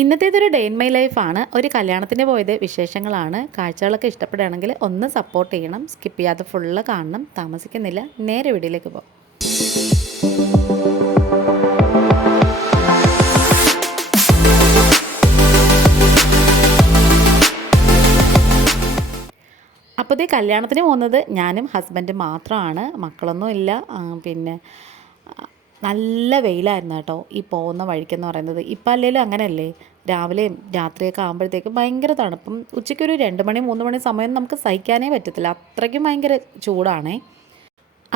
ഇന്നത്തേതൊരു day in my ലൈഫാണ്. ഒരു കല്യാണത്തിന് പോയത് വിശേഷങ്ങളാണ്. കാഴ്ചകളൊക്കെ ഇഷ്ടപ്പെടുകയാണെങ്കിൽ ഒന്ന് സപ്പോർട്ട് ചെയ്യണം. സ്കിപ്പ് ചെയ്യാതെ ഫുള്ള് കാണണം. താമസിക്കുന്നില്ല, നേരെ വീഡിയോയിലേക്ക് പോകാം. അപ്പോൾ ഇത് കല്യാണത്തിന് പോകുന്നത് ഞാനും ഹസ്ബൻഡും മാത്രമാണ്. മക്കളൊന്നും ഇല്ല. പിന്നെ നല്ല വെയിലായിരുന്നു കേട്ടോ ഈ പോകുന്ന വഴിക്കെന്ന് പറയുന്നത്. ഇപ്പം അല്ലെങ്കിലും അങ്ങനെയല്ലേ, രാവിലെയും രാത്രിയൊക്കെ ആകുമ്പോഴത്തേക്കും ഭയങ്കര തണുപ്പും. ഉച്ചയ്ക്കൊരു 2 മണി 3 മണി സമയം നമുക്ക് സഹിക്കാനേ പറ്റത്തില്ല, അത്രയ്ക്കും ഭയങ്കര ചൂടാണേ.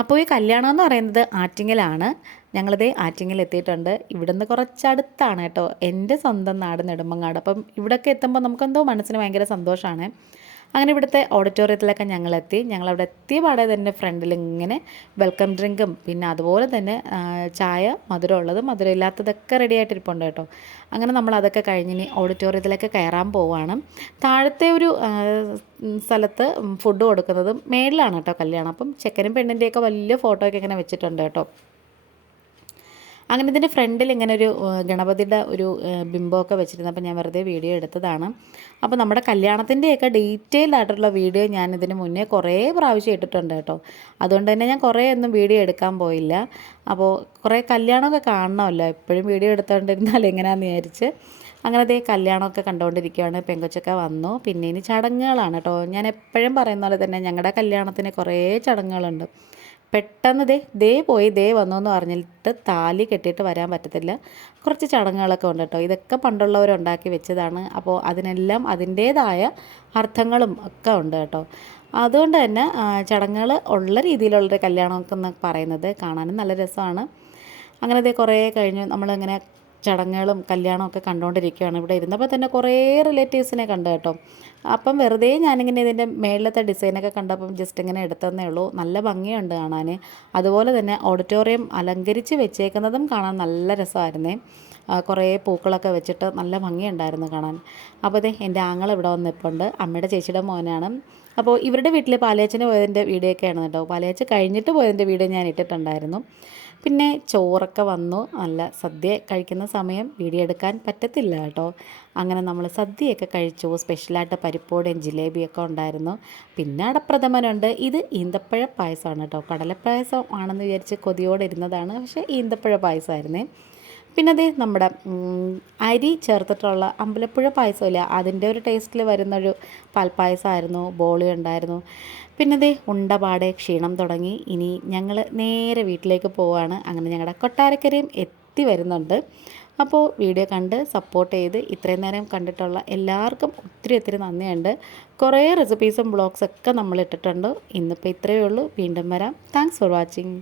അപ്പോൾ ഈ കല്യാണം എന്ന് പറയുന്നത് ആറ്റിങ്ങലാണ്. ഞങ്ങളിതേ ആറ്റിങ്ങൽ എത്തിയിട്ടുണ്ട്. ഇവിടുന്ന് കുറച്ചടുത്താണ് കേട്ടോ എൻ്റെ സ്വന്തം നാട് നെടുമങ്ങാട്. അപ്പം ഇവിടെയൊക്കെ എത്തുമ്പോൾ നമുക്കെന്തോ മനസ്സിന് ഭയങ്കര സന്തോഷമാണ്. അങ്ങനെ ഇവിടുത്തെ ഓഡിറ്റോറിയത്തിലൊക്കെ ഞങ്ങളെത്തി. ഞങ്ങളവിടെ എത്തിയ പാടെ തന്നെ ഫ്രണ്ടിൽ ഇങ്ങനെ വെൽക്കം ഡ്രിങ്കും പിന്നെ അതുപോലെ തന്നെ ചായ, മധുരമുള്ളതും മധുരമില്ലാത്തതൊക്കെ റെഡി ആയിട്ടിരിപ്പുണ്ട് കേട്ടോ. അങ്ങനെ നമ്മൾ അതൊക്കെ കഴിഞ്ഞിനി ഓഡിറ്റോറിയത്തിലേക്ക് കയറാൻ പോവുകയാണ്. താഴത്തെ ഒരു സ്ഥലത്ത് ഫുഡ് കൊടുക്കുന്നതും മേളിലാണ് കേട്ടോ കല്യാണം. അപ്പം ചെക്കനും പെണ്ണിൻ്റെയൊക്കെ വലിയ ഫോട്ടോ ഒക്കെ ഇങ്ങനെ വെച്ചിട്ടുണ്ട് കേട്ടോ. അങ്ങനെ ഇതിൻ്റെ ഫ്രണ്ടിൽ ഇങ്ങനെ ഒരു ഗണപതിയുടെ ഒരു ബിംബമൊക്കെ വെച്ചിരുന്നപ്പോൾ ഞാൻ വെറുതെ വീഡിയോ എടുത്തതാണ്. അപ്പോൾ നമ്മുടെ കല്യാണത്തിൻ്റെയൊക്കെ ഡീറ്റെയിൽഡ് ആയിട്ടുള്ള വീഡിയോ ഞാൻ ഇതിന് മുന്നേ കുറേ പ്രാവശ്യം ഇട്ടിട്ടുണ്ട് കേട്ടോ. അതുകൊണ്ട് തന്നെ ഞാൻ കുറേ ഒന്നും വീഡിയോ എടുക്കാൻ പോയില്ല. അപ്പോൾ കുറേ കല്യാണമൊക്കെ കാണണമല്ലോ, എപ്പോഴും വീഡിയോ എടുത്തുകൊണ്ടിരുന്നാൽ എങ്ങനെയാണെന്ന് വിചാരിച്ച് അങ്ങനെ അതേ കല്യാണമൊക്കെ കണ്ടുകൊണ്ടിരിക്കുകയാണ്. പെങ്കൊച്ചൊക്കെ വന്നു. പിന്നെ ഇനി ചടങ്ങുകളാണ് കേട്ടോ. ഞാൻ എപ്പോഴും പറയുന്ന പോലെ തന്നെ ഞങ്ങളുടെ കല്യാണത്തിന് കുറേ ചടങ്ങുകളുണ്ട്. പെട്ടെന്ന് ദേ പോയി ദേ വന്നു എന്ന് പറഞ്ഞിട്ട് താലി കെട്ടിയിട്ട് വരാൻ പറ്റത്തില്ല. കുറച്ച് ചടങ്ങുകളൊക്കെ ഉണ്ട് കേട്ടോ. ഇതൊക്കെ പണ്ടുള്ളവരുണ്ടാക്കി വെച്ചതാണ്. അപ്പോൾ അതിനെല്ലാം അതിൻ്റേതായ അർത്ഥങ്ങളും ഒക്കെ ഉണ്ട് കേട്ടോ. അതുകൊണ്ട് തന്നെ ചടങ്ങുകൾ ഉള്ള രീതിയിലുള്ളൊരു കല്യാണമൊക്കെ എന്ന് പറയുന്നത് കാണാനും നല്ല രസമാണ്. അങ്ങനെ ഇതേ കുറേ കഴിഞ്ഞു നമ്മളിങ്ങനെ ചടങ്ങുകളും കല്യാണമൊക്കെ കണ്ടുകൊണ്ടിരിക്കുകയാണ്. ഇവിടെ ഇരുന്നപ്പോൾ തന്നെ കുറേ റിലേറ്റീവ്സിനെ കണ്ടു കേട്ടോ. അപ്പം വെറുതെ ഞാനിങ്ങനെ ഇതിൻ്റെ മേളിലത്തെ ഡിസൈനൊക്കെ കണ്ടപ്പം ജസ്റ്റ് ഇങ്ങനെ എടുത്തതന്നേ ഉള്ളൂ. നല്ല ഭംഗിയുണ്ട് കാണാൻ. അതുപോലെ തന്നെ ഓഡിറ്റോറിയം അലങ്കരിച്ച് വെച്ചേക്കുന്നതും കാണാൻ നല്ല രസമായിരുന്നേ. കുറേ പൂക്കളൊക്കെ വെച്ചിട്ട് നല്ല ഭംഗിയുണ്ടായിരുന്നു കാണാൻ. അപ്പോൾ അതെ എൻ്റെ ആങ്ങൾ ഇവിടെ വന്നിപ്പുണ്ട്. അമ്മയുടെ ചേച്ചിയുടെ മോനാണ്. അപ്പോൾ ഇവരുടെ വീട്ടിൽ പാലയച്ചന് പോയതിൻ്റെ വീഡിയോ ഒക്കെയാണ് കേട്ടോ. പാലയച്ച കഴിഞ്ഞിട്ട് പോയതിൻ്റെ വീഡിയോ ഞാൻ ഇട്ടിട്ടുണ്ടായിരുന്നു. പിന്നെ ചോറൊക്കെ വന്നു. നല്ല സദ്യ കഴിക്കുന്ന സമയം വീഡിയോ എടുക്കാൻ പറ്റത്തില്ല കേട്ടോ. അങ്ങനെ നമ്മൾ സദ്യയൊക്കെ കഴിച്ചു. സ്പെഷ്യലായിട്ട് പരിപ്പോടെയും ജിലേബിയൊക്കെ ഉണ്ടായിരുന്നു. പിന്നെ അടപ്രഥമനുണ്ട്. ഇത് ഈന്തപ്പഴ പായസമാണ് കേട്ടോ. കടലപ്പായസം ആണെന്ന് വിചാരിച്ച് കൊതിയോടെ ഇരുന്നതാണ്, പക്ഷേ ഈന്തപ്പഴ പായസമായിരുന്നേ. പിന്നെ അതേ നമ്മുടെ അരി ചേർത്തിട്ടുള്ള അമ്പലപ്പുഴ പായസമില്ല, അതിൻ്റെ ഒരു ടേസ്റ്റിൽ വരുന്നൊരു പാൽപ്പായസമായിരുന്നു. ബോളി ഉണ്ടായിരുന്നു. പിന്നെ അതേ ഉണ്ടപാടെ ക്ഷീണം തുടങ്ങി. ഇനി ഞങ്ങൾ നേരെ വീട്ടിലേക്ക് പോവുകയാണ്. അങ്ങനെ ഞങ്ങളുടെ കൊട്ടാരക്കരയും എത്തി വരുന്നുണ്ട്. അപ്പോൾ വീഡിയോ കണ്ട് സപ്പോർട്ട് ചെയ്ത് ഇത്രയും നേരം കണ്ടിട്ടുള്ള എല്ലാവർക്കും ഒത്തിരി നന്ദിയുണ്ട്. കുറേ റെസിപ്പീസും ബ്ലോഗ്സൊക്കെ നമ്മൾ ഇട്ടിട്ടുണ്ട്. ഇന്നിപ്പോൾ ഇത്രയേ ഉള്ളൂ. വീണ്ടും വരാം. Thanks for watching.